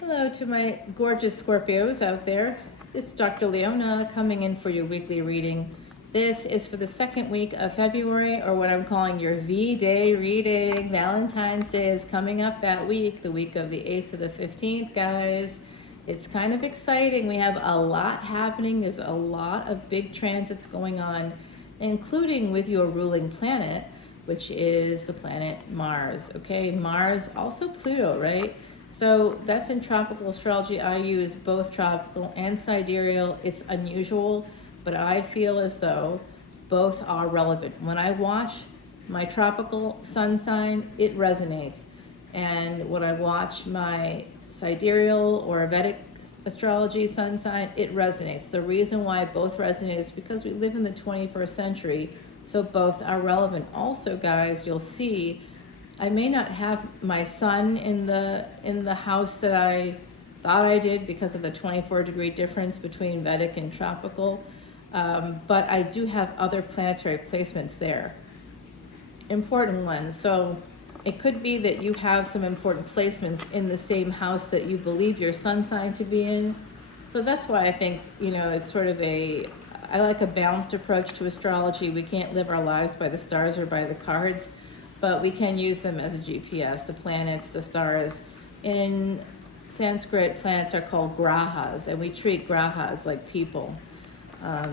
Hello to my gorgeous Scorpios out there. It's Dr. Leona coming in for your weekly reading. This is for the second week of February, or what I'm calling your V-Day reading. Valentine's Day is coming up that week, the week of the 8th to the 15th, guys. It's kind of exciting. We have a lot happening. There's a lot of big transits going on, including with your ruling planet, which is the planet Mars. Okay, Mars, also Pluto, right? So that's in tropical astrology. I use both tropical and sidereal. It's unusual, but I feel as though both are relevant. When I watch my tropical sun sign, it resonates. And when I watch my sidereal or Vedic astrology sun sign, it resonates. The reason why both resonate is because we live in the 21st century, so both are relevant. Also, guys, you'll see I may not have my sun in the house that I thought I did because of the 24-degree difference between Vedic and tropical, but I do have other planetary placements there, important ones. So it could be that you have some important placements in the same house that you believe your sun sign to be in. So that's why I think, it's sort of I like a balanced approach to astrology. We can't live our lives by the stars or by the cards, but we can use them as a GPS, the planets, the stars. In Sanskrit, planets are called grahas, and we treat grahas like people.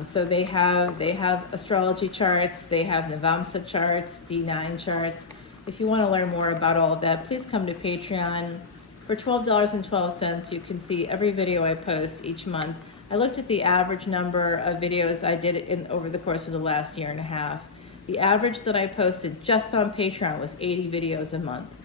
So they have astrology charts, they have Navamsa charts, D9 charts. If you want to learn more about all of that, please come to Patreon. For $12.12, you can see every video I post each month. I looked at the average number of videos I did over the course of the last year and a half. The average that I posted just on Patreon was 80 videos a month.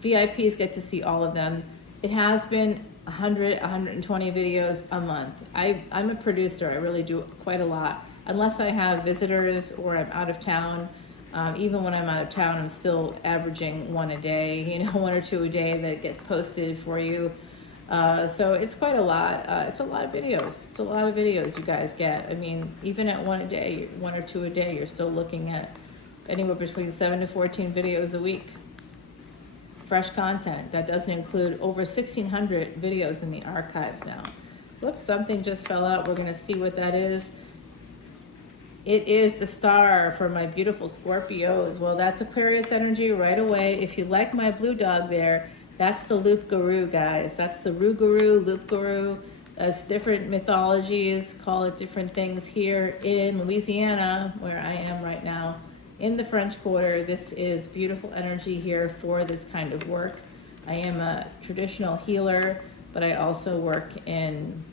VIPs get to see all of them. It has been 100, 120 videos a month. I'm a producer. I really do quite a lot. Unless I have visitors or I'm out of town. Even when I'm out of town, I'm still averaging one a day, one or two a day that get posted for you. So it's quite a lot. It's a lot of videos. It's a lot of videos you guys get. I mean, even at one or two a day, you're still looking at anywhere between 7 to 14 videos a week. Fresh content. That doesn't include over 1,600 videos in the archives now. Whoops, something just fell out. We're going to see what that is. It is the star for my beautiful Scorpios. Well, that's Aquarius energy right away. If you like my blue dog there, that's the Loop Guru, guys. That's the Roo Guru, Loop Guru. That's different mythologies, call it different things here in Louisiana, where I am right now, in the French Quarter. This is beautiful energy here for this kind of work. I am a traditional healer, but I also work in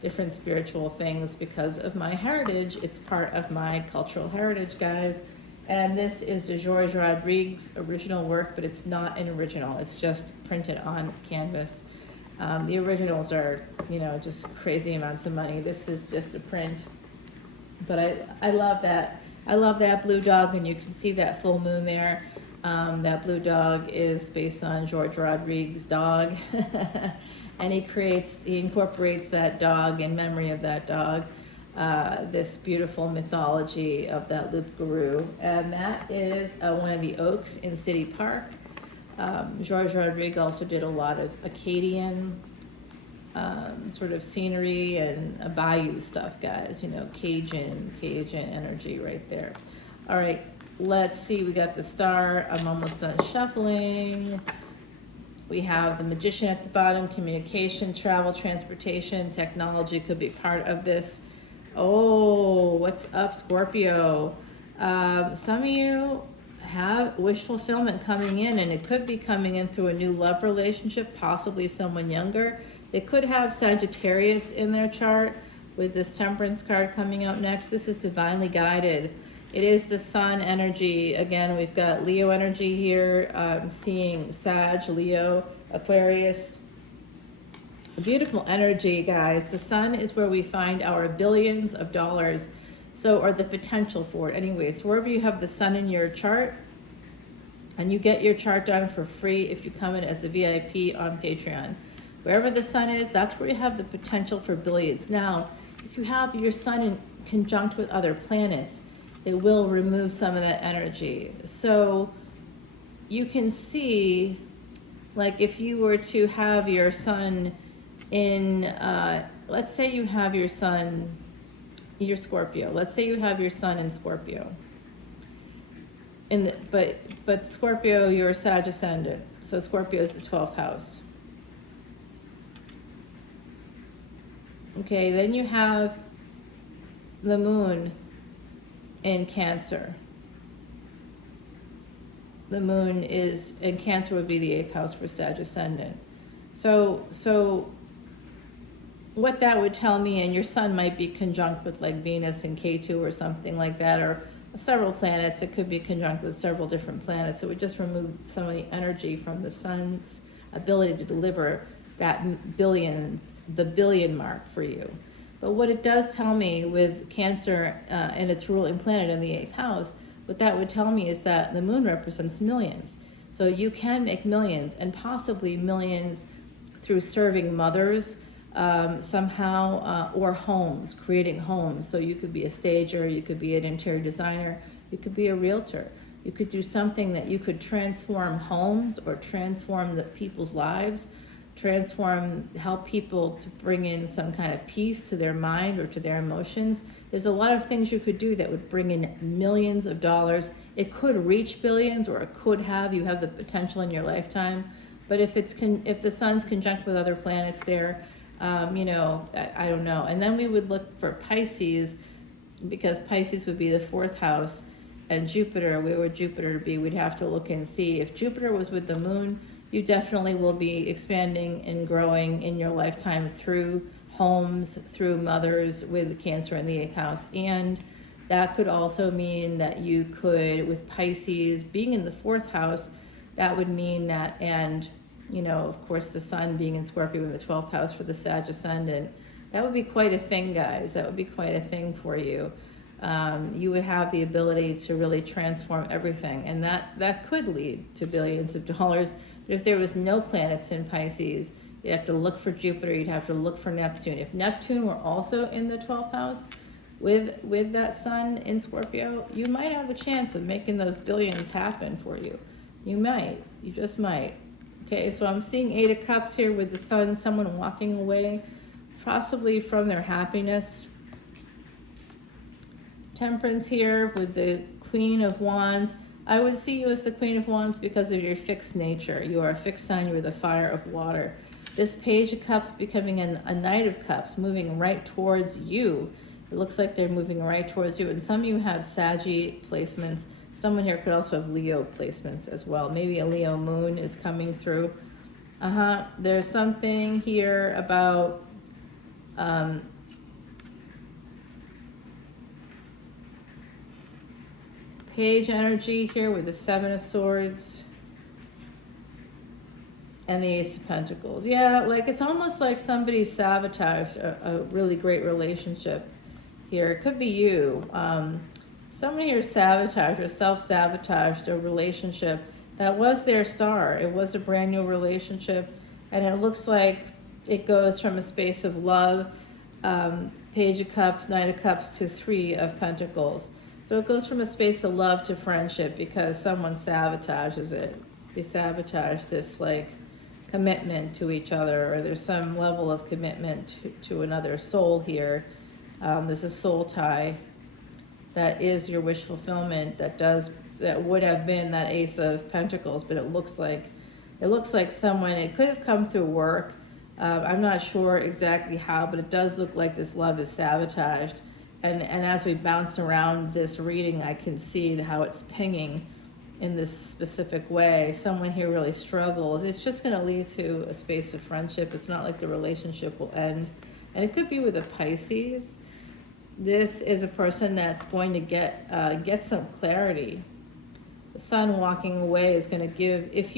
different spiritual things because of my heritage. It's part of my cultural heritage, guys. And this is the George Rodriguez original work, but it's not an original. It's just printed on canvas. The originals are, just crazy amounts of money. This is just a print. But I love that. I love that blue dog, and you can see that full moon there. That blue dog is based on George Rodriguez's dog. And he incorporates that dog in memory of that dog. This beautiful mythology of that Loop Guru. And that is one of the oaks in City Park. George Rodriguez also did a lot of Acadian sort of scenery and bayou stuff, guys. Cajun energy right there. All right, let's see. We got the star. I'm almost done shuffling. We have the Magician at the bottom. Communication, travel, transportation, technology could be part of this. Oh, what's up, Scorpio? Some of you have wish fulfillment coming in, and it could be coming in through a new love relationship, possibly someone younger. They could have Sagittarius in their chart with this Temperance card coming out next. This is divinely guided. It is the sun energy. Again, we've got Leo energy here. I'm seeing Sag, Leo, Aquarius. Beautiful energy, guys. The sun is where we find our billions of dollars, or the potential for it anyway. So wherever you have the sun in your chart, and you get your chart done for free if you come in as a VIP on Patreon. Wherever the sun is, that's where you have the potential for billions. Now, if you have your sun in conjunct with other planets, it will remove some of that energy. So you can see Like if you were to have your sun in, let's say you have your sun, you're Scorpio. Let's say you have your sun in Scorpio. But Scorpio, you're a Sag ascendant. So Scorpio is the 12th house. Okay, then you have the moon in Cancer. The moon is in Cancer, would be the 8th house for Sag ascendant. So what that would tell me, and your sun might be conjunct with like Venus and K2 or something like that, or several planets. It could be conjunct with several different planets. It would just remove some of the energy from the sun's ability to deliver that the billion mark for you. But what it does tell me with Cancer and its ruling planet in the 8th house, what that would tell me is that the moon represents millions. So you can make millions, and possibly millions through serving mothers somehow, or homes, creating homes. So you could be a stager, you could be an interior designer, you could be a realtor. You could do something that you could transform homes or transform the people's lives, help people to bring in some kind of peace to their mind or to their emotions. There's a lot of things you could do that would bring in millions of dollars. It could reach billions, or it could have. You have the potential in your lifetime. But if the sun's conjunct with other planets there, I don't know. And then we would look for Pisces, because Pisces would be the 4th house, and Jupiter, where would Jupiter be? We'd have to look and see. If Jupiter was with the moon, you definitely will be expanding and growing in your lifetime through homes, through mothers with Cancer in the 8th house. And that could also mean that you could, with Pisces being in the 4th house, that would mean that, and of course the sun being in Scorpio in the 12th house for the Sag ascendant, that would be quite a thing, guys. That would be quite a thing for you. You would have the ability to really transform everything, and that could lead to billions of dollars. But if there was no planets in Pisces, you'd have to look for Jupiter, you'd have to look for Neptune. If Neptune were also in the 12th house with that sun in Scorpio, you might have a chance of making those billions happen for you. You just might. Okay, so I'm seeing 8 of Cups here with the sun, someone walking away, possibly from their happiness. Temperance here with the Queen of Wands. I would see you as the Queen of Wands because of your fixed nature. You are a fixed sign, you're the fire of water. This Page of Cups becoming a Knight of Cups, moving right towards you. It looks like they're moving right towards you. And some of you have Saggy placements. Someone here could also have Leo placements as well. Maybe a Leo moon is coming through. There's something here about Page energy here with the 7 of Swords and the Ace of Pentacles. Yeah, like it's almost like somebody sabotaged a really great relationship here. It could be you. Somebody here sabotaged or self-sabotaged a relationship that was their star. It was a brand new relationship, and it looks like it goes from a space of love, Page of Cups, Knight of Cups, to 3 of Pentacles. So it goes from a space of love to friendship because someone sabotages it. They sabotage this like commitment to each other, or there's some level of commitment to another soul here. There's a soul tie that is your wish fulfillment that would have been that Ace of Pentacles, but it looks like someone, it could have come through work. I'm not sure exactly how, but it does look like this love is sabotaged. And as we bounce around this reading, I can see how it's pinging in this specific way. Someone here really struggles. It's just going to lead to a space of friendship. It's not like the relationship will end. And it could be with a Pisces. This is a person that's going to get some clarity. The sun walking away is going to give, if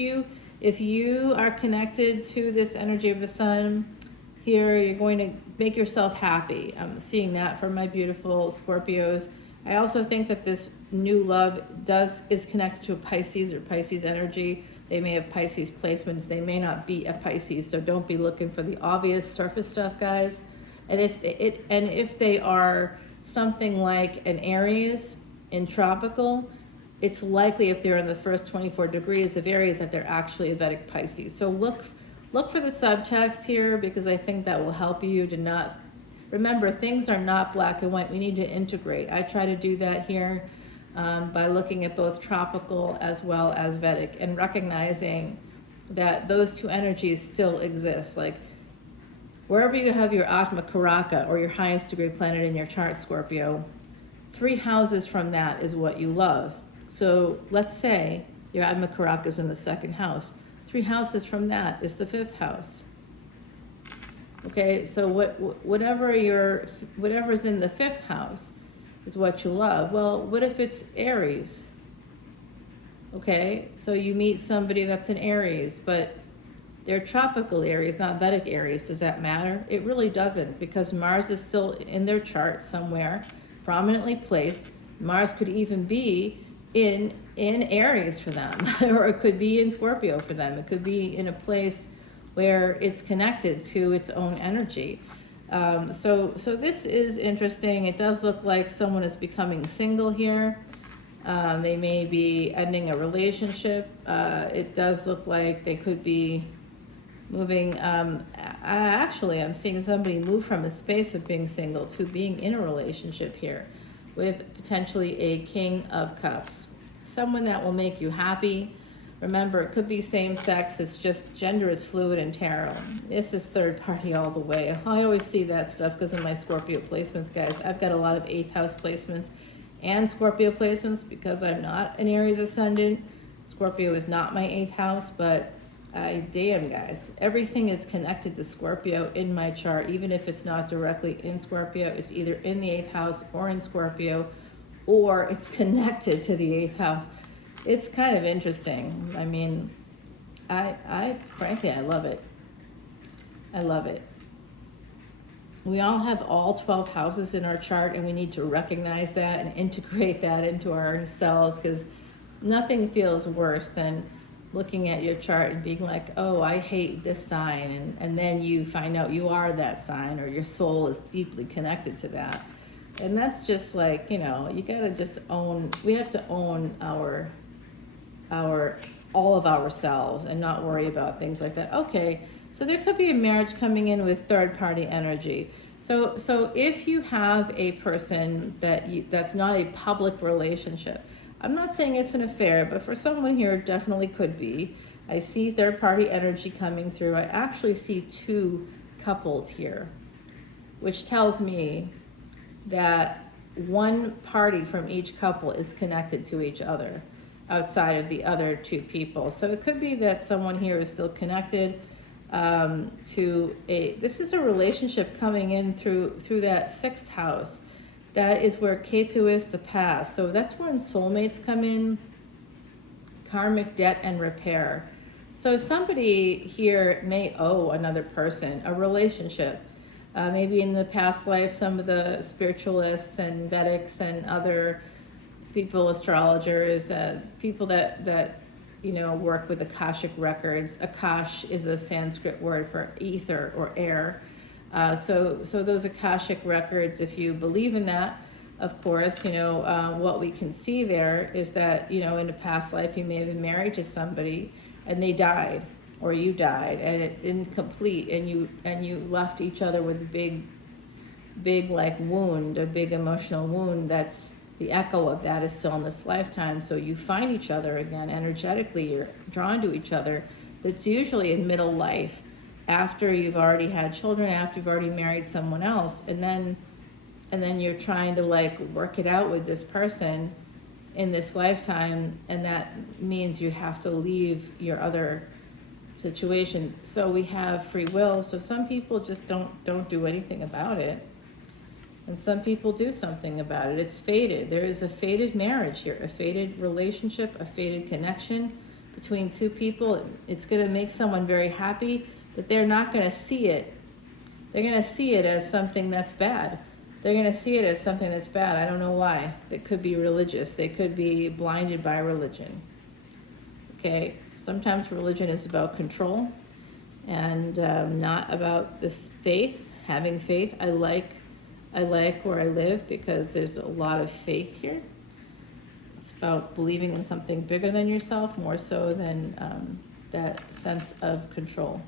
you are connected to this energy of the sun here, you're going to make yourself happy. I'm seeing that for my beautiful Scorpios. I also think that this new love is connected to a Pisces or Pisces energy. They may have Pisces placements. They may not be a Pisces, so don't be looking for the obvious surface stuff, guys. And if they are something like an Aries in tropical, it's likely if they're in the first 24 degrees of Aries that they're actually a Vedic Pisces. So look for the subtext here, because I think that will help you to not, remember, things are not black and white. We need to integrate. I try to do that here by looking at both tropical as well as Vedic and recognizing that those two energies still exist. Like wherever you have your Atma Karaka or your highest degree planet in your chart, Scorpio, 3 houses from that is what you love. So let's say your Atma Karaka is in the 2nd house. 3 houses from that is the 5th house. Okay, so whatever's in the 5th house is what you love. Well, what if it's Aries? Okay, so you meet somebody that's in Aries, but they're tropical Aries, not Vedic Aries. Does that matter? It really doesn't, because Mars is still in their chart somewhere, prominently placed. Mars could even be in Aries for them, or it could be in Scorpio for them. It could be in a place where it's connected to its own energy. So this is interesting. It does look like someone is becoming single here. They may be ending a relationship. It does look like they could be moving. Actually, I'm seeing somebody move from a space of being single to being in a relationship here with potentially a King of Cups. Someone that will make you happy. Remember, it could be same sex. It's just gender is fluid in tarot. This is third party all the way. I always see that stuff because of my Scorpio placements, guys. I've got a lot of 8th house placements and Scorpio placements because I'm not an Aries ascendant. Scorpio is not my 8th house, but damn, guys, everything is connected to Scorpio in my chart. Even if it's not directly in Scorpio, it's either in the 8th house or in Scorpio, or it's connected to the 8th house. It's kind of interesting. I mean, I frankly, I love it. I love it. We all have all 12 houses in our chart, and we need to recognize that and integrate that into ourselves, because nothing feels worse than looking at your chart and being like, oh, I hate this sign, and then you find out you are that sign, or your soul is deeply connected to that. And that's just like, you know, you gotta just own, we have to own all of ourselves and not worry about things like that. Okay, so there could be a marriage coming in with third party energy. So if you have a person that's not a public relationship, I'm not saying it's an affair, but for someone here, it definitely could be. I see third party energy coming through. I actually see 2 couples here, which tells me that one party from each couple is connected to each other outside of the other 2 people. So it could be that someone here is still connected to this is a relationship coming in through that 6th house. That is where Ketu is, the past. So that's when soulmates come in, karmic debt and repair. So somebody here may owe another person a relationship. Maybe in the past life, some of the spiritualists and Vedics and other people, astrologers, people that you know work with Akashic records. Akash is a Sanskrit word for ether or air. So those Akashic records, if you believe in that, of course, you know, what we can see there is that, you know, in a past life you may have been married to somebody and they died, or you died and it didn't complete, and you left each other with a big like wound, a big emotional wound. That's the echo of that is still in this lifetime. So you find each other again energetically, you're drawn to each other. It's usually in middle life, after you've already had children, after you've already married someone else, and then you're trying to like work it out with this person in this lifetime, and that means you have to leave your other situations. So we have free will. So some people just don't do anything about it, and some people do something about it. It's fated. There is a fated marriage here, a fated relationship, a fated connection between 2 people. It's going to make someone very happy, but they're not going to see it. They're going to see it as something that's bad. They're going to see it as something that's bad. I don't know why. It could be religious. They could be blinded by religion. Okay, sometimes religion is about control and not about the faith, having faith. I like where I live because there's a lot of faith here. It's about believing in something bigger than yourself, more so than that sense of control.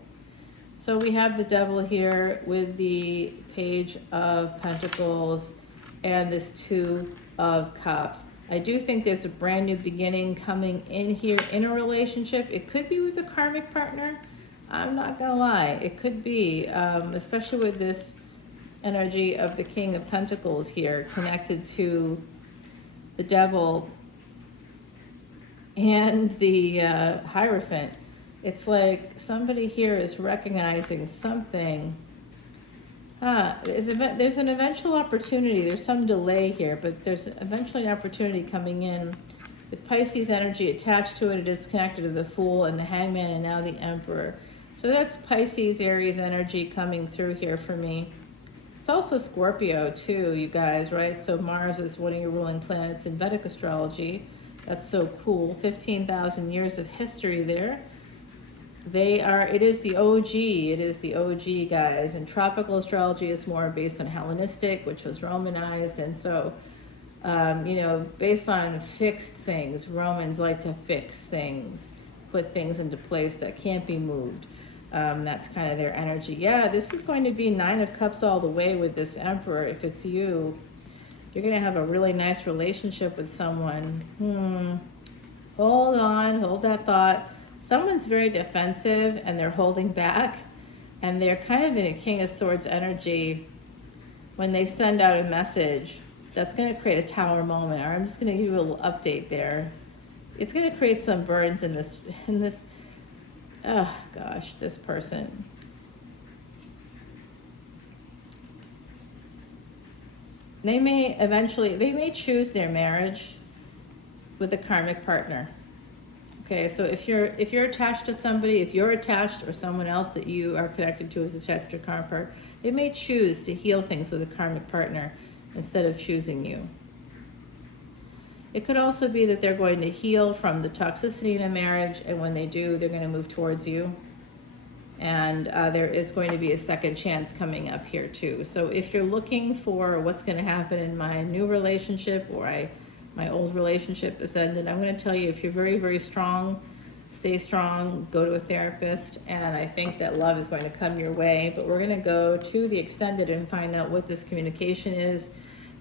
So we have the devil here with the Page of Pentacles and this Two of Cups. I do think there's a brand new beginning coming in here in a relationship. It could be with a karmic partner. I'm not gonna lie, it could be, especially with this energy of the King of Pentacles here connected to the devil and the Hierophant. It's like somebody here is recognizing something. There's an eventual opportunity. There's some delay here, but there's eventually an opportunity coming in. With Pisces energy attached to it, it is connected to the Fool and the Hangman and now the Emperor. So that's Pisces, Aries energy coming through here for me. It's also Scorpio too, you guys, right? So Mars is one of your ruling planets in Vedic astrology. That's so cool. 15,000 years of history there. It is the OG, guys. And tropical astrology is more based on Hellenistic, which was Romanized. And so, based on fixed things, Romans like to fix things, put things into place that can't be moved. That's kind of their energy. Yeah, this is going to be 9 of Cups all the way with this Emperor. If it's you, you're going to have a really nice relationship with someone. Hold on, hold that thought. Someone's very defensive and they're holding back, and they're kind of in a King of Swords energy when they send out a message. That's going to create a tower moment. Or I'm just going to give you a little update there. It's going to create some burns in this, oh gosh, this person. They may choose their marriage with a karmic partner. Okay, so if you're attached to somebody, if you're attached or someone else that you are connected to is attached to a karmic partner, they may choose to heal things with a karmic partner instead of choosing you. It could also be that they're going to heal from the toxicity in a marriage, and when they do, they're going to move towards you. And there is going to be a second chance coming up here too. So if you're looking for what's going to happen in my new relationship, or my old relationship is ended, I'm going to tell you, if you're very, very strong, stay strong, go to a therapist, and I think that love is going to come your way. But we're going to go to the extended and find out what this communication is.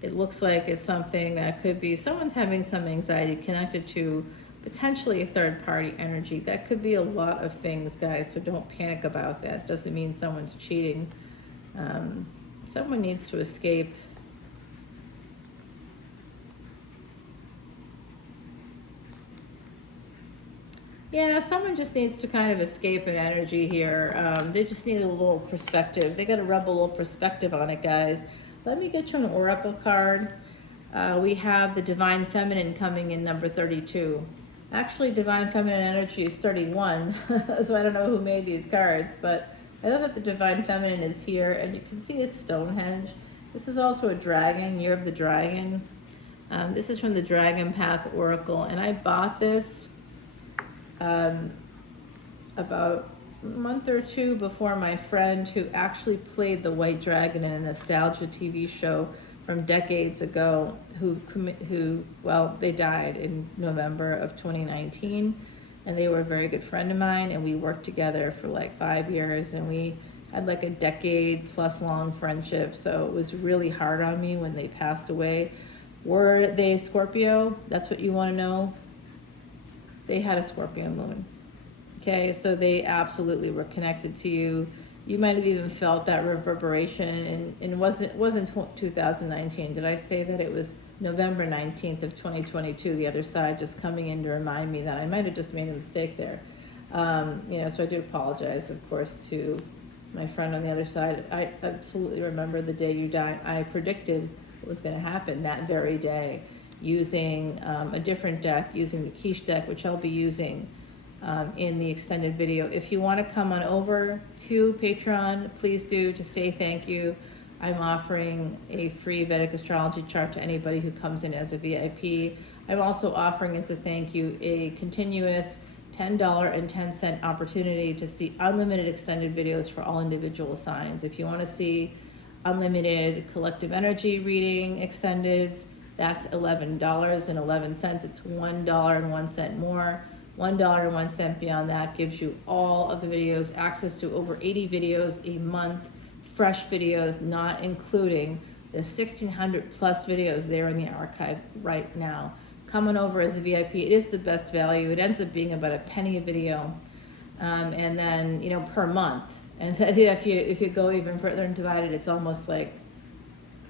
It looks like it's something that could be someone's having some anxiety connected to potentially a third-party energy. That could be a lot of things, guys, so don't panic about that. Doesn't mean someone's cheating. Someone needs to escape. Yeah, someone just needs to kind of escape an energy here. They just need a little perspective. They got to rub a little perspective on it, guys. Let me get you an oracle card. We have the Divine Feminine coming in number 32. Actually, Divine Feminine energy is 31, so I don't know who made these cards, but I know that the Divine Feminine is here, and you can see it's Stonehenge. This is also a dragon, Year of the Dragon. This is from the Dragon Path Oracle, and I bought this about a month or two before my friend who actually played the White Dragon in a nostalgia TV show from decades ago, they died in November of 2019, and they were a very good friend of mine, and we worked together for like 5 years, and we had like a decade plus long friendship. So it was really hard on me when they passed away. Were they Scorpio? That's what you want to know. They had a Scorpio moon. Okay, so they absolutely were connected to you. You might have even felt that reverberation, and it wasn't 2019. Did I say that it was November 19th of 2022? The other side just coming in to remind me that I might have just made a mistake there. So I do apologize, of course, to my friend on the other side. I absolutely remember the day you died. I predicted what was going to happen that very day, using a different deck, using the Quiche deck, which I'll be using in the extended video. If you want to come on over to Patreon, please do, to say thank you. I'm offering a free Vedic astrology chart to anybody who comes in as a VIP. I'm also offering as a thank you a continuous $10.10 opportunity to see unlimited extended videos for all individual signs. If you want to see unlimited collective energy reading extendeds, that's $11.11. It's $1.01 more. $1.01 beyond that gives you all of the videos, access to over 80 videos a month, fresh videos, not including the 1,600 plus videos there in the archive right now. Coming over as a VIP, it is the best value. It ends up being about a penny a video, and then, you know, per month. And then if you go even further and divide it, it's almost like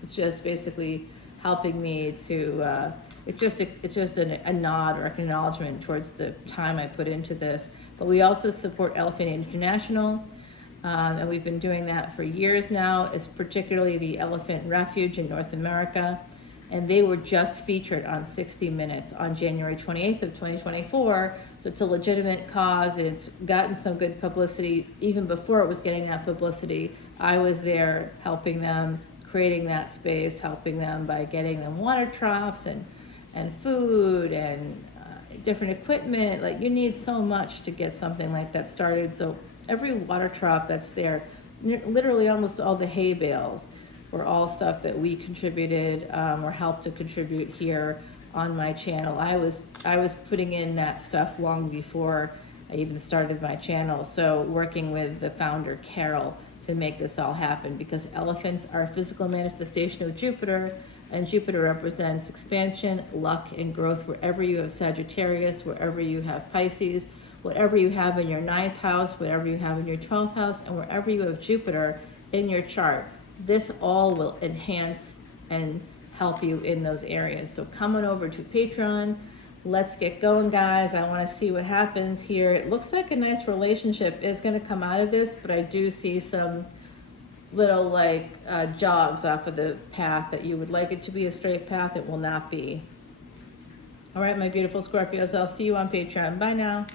it's just basically helping me to. It's just a nod or acknowledgement towards the time I put into this. But we also support Elephant International, and we've been doing that for years now. It's particularly the Elephant Refuge in North America, and they were just featured on 60 Minutes on January 28th of 2024. So it's a legitimate cause. It's gotten some good publicity. Even before it was getting that publicity, I was there helping them, creating that space, helping them by getting them water troughs and food and different equipment. Like, you need so much to get something like that started. So every water trough that's there, literally almost all the hay bales, were all stuff that we contributed or helped to contribute here on my channel. I was putting in that stuff long before I even started my channel. So working with the founder, Carol, to make this all happen, because elephants are a physical manifestation of Jupiter, and Jupiter represents expansion, luck, and growth wherever you have Sagittarius, wherever you have Pisces, whatever you have in your 9th house, whatever you have in your 12th house, and wherever you have Jupiter in your chart. This all will enhance and help you in those areas. So coming over to Patreon, let's get going, guys. I want to see what happens here. It looks like a nice relationship is going to come out of this, but I do see some little jogs off of the path that you would like it to be a straight path. It will not be. All right, my beautiful Scorpios, I'll see you on Patreon. Bye now.